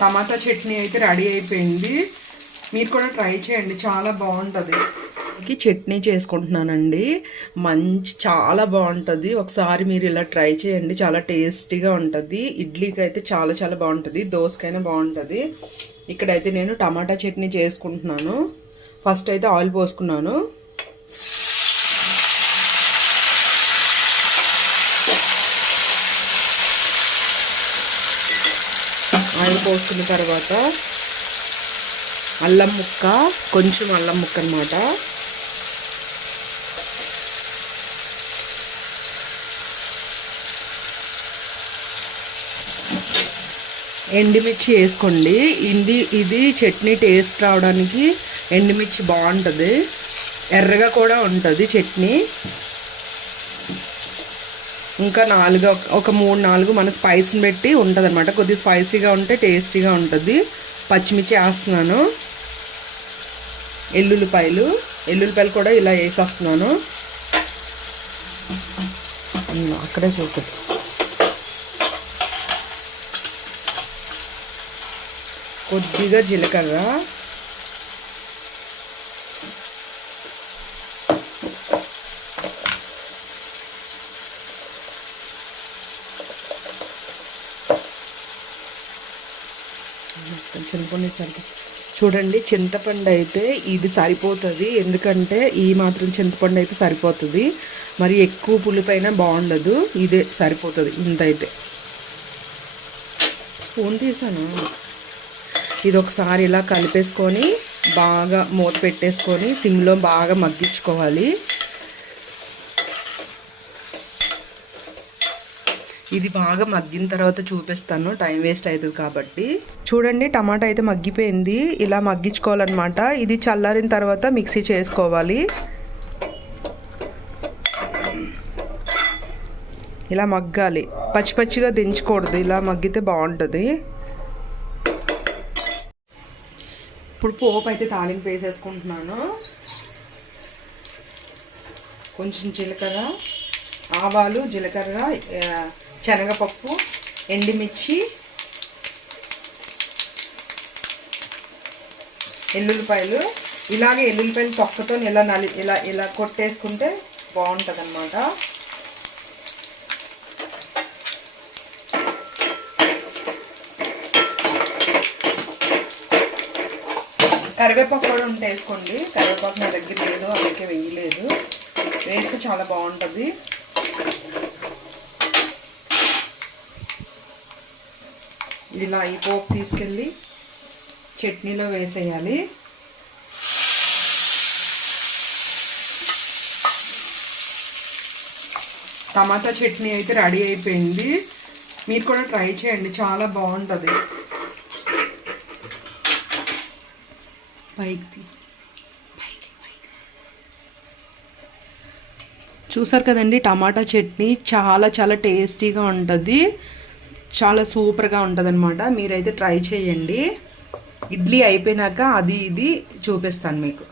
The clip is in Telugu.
టమాటా చట్నీ అయితే రెడీ అయిపోయింది. మీరు కూడా ట్రై చేయండి, చాలా బాగుంటుంది. చట్నీ చేసుకుంటున్నానండి, చాలా బాగుంటుంది. ఒకసారి మీరు ఇలా ట్రై చేయండి, చాలా టేస్టీగా ఉంటుంది. ఇడ్లీకి అయితే చాలా చాలా బాగుంటుంది, దోసకైనా బాగుంటుంది. ఇక్కడైతే నేను టమాటా చట్నీ చేసుకుంటున్నాను. ఫస్ట్ అయితే ఆయిల్ పోసుకున్నాను. ఆయిల్ పోసుకున్న తర్వాత అల్లం ముక్క, కొంచెం అల్లం ముక్క అన్నమాట. ఎండుమిర్చి వేసుకోండి. ఇది చట్నీ టేస్ట్ రావడానికి ఎండుమిర్చి బాగుంటుంది, ఎర్రగా కూడా ఉంటుంది చట్నీ. ఇంకా ఒక 3-4 మన స్పైస్ని బట్టి ఉంటుంది అనమాట. కొద్దిగా స్పైసీగా ఉంటే టేస్టీగా ఉంటుంది. పచ్చిమిర్చి వేస్తున్నాను, ఎల్లుల్లిపాయలు కూడా ఇలా వేసేస్తున్నాను. అక్కడే చూడండి. కొద్దిగా జీలకర్ర, చింతపండు చూడండి. చింతపండు అయితే ఇది సరిపోతుంది, ఎందుకంటే ఈ మాత్రం చింతపండు అయితే సరిపోతుంది. మరి ఎక్కువ పులిపైన బాగుండదు, ఇదే సరిపోతుంది. ఇంత అయితే స్పూన్ తీసాను. ఇది ఒకసారి ఇలా కలిపేసుకొని బాగా మూత పెట్టేసుకొని సిమ్లో బాగా మగ్గించుకోవాలి. ఇది బాగా మగ్గిన తర్వాత చూపిస్తాను, టైం వేస్ట్ అవుతుంది కాబట్టి. చూడండి, టమాటా అయితే మగ్గిపోయింది. ఇలా మగ్గించుకోవాలన్నమాట. ఇది చల్లారిన తర్వాత మిక్సీ చేసుకోవాలి. ఇలా మగ్గాలి, పచ్చి పచ్చిగా దించకూడదు, ఇలా మగ్గితే బాగుంటుంది. ఇప్పుడు పోపు అయితే తాలింపు వేసేసుకుంటున్నాను. కొంచెం జీలకర్ర, ఆవాలు, జీలకర్ర, శనగపప్పు, ఎండుమిర్చి, ఎల్లుల్లిపాయలు. ఇలాగే ఎల్లుల్లిపాయలు తొక్కతో ఇలా కొట్టేసుకుంటే బాగుంటుంది అన్నమాట. కరివేపాకు కూడా ఉంటే వేసుకోండి. కరివేపాకు నా దగ్గర లేదు, అందుకే వేయలేదు. వేస్తే చాలా బాగుంటుంది. ఇలా ఈ పోపు తీసుకెళ్ళి చట్నీలో వేసేయాలి. టమాటా చట్నీ అయితే రెడీ అయిపోయింది. మీరు కూడా ట్రై చేయండి, చాలా బాగుంటుంది. చూసారు కదండి, టమాటా చట్నీ చాలా చాలా టేస్టీగా ఉంటుంది, చాలా సూపర్గా ఉంటుంది అనమాట. మీరైతే ట్రై చేయండి. ఇడ్లీ అయిపోయినాక అది ఇది చూపిస్తాను మీకు.